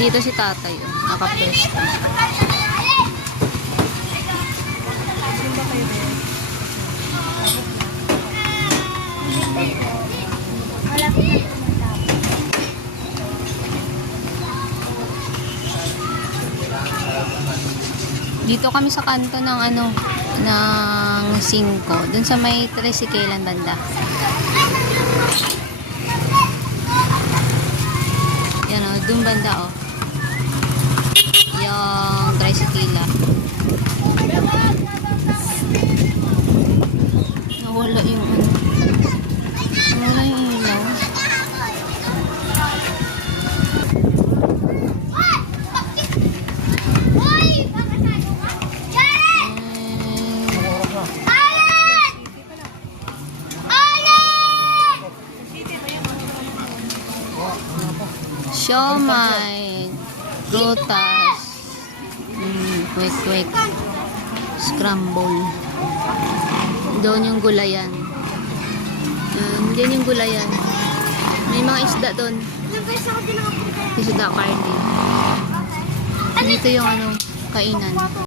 Nandito si tatay, oh. Nakapresto. Dito kami sa kanto ng ano, ng 5, dun sa may tricyclean banda. Yan o, dun banda o. Yung tricycle. Nawala yung ano. Nawala yung ilaw. Siomai, prutas, quick, scramble. Doon yung gulayan. Diyan yung gulayan. May mga isda doon. Isda, karne. Dito yung ano, kainan.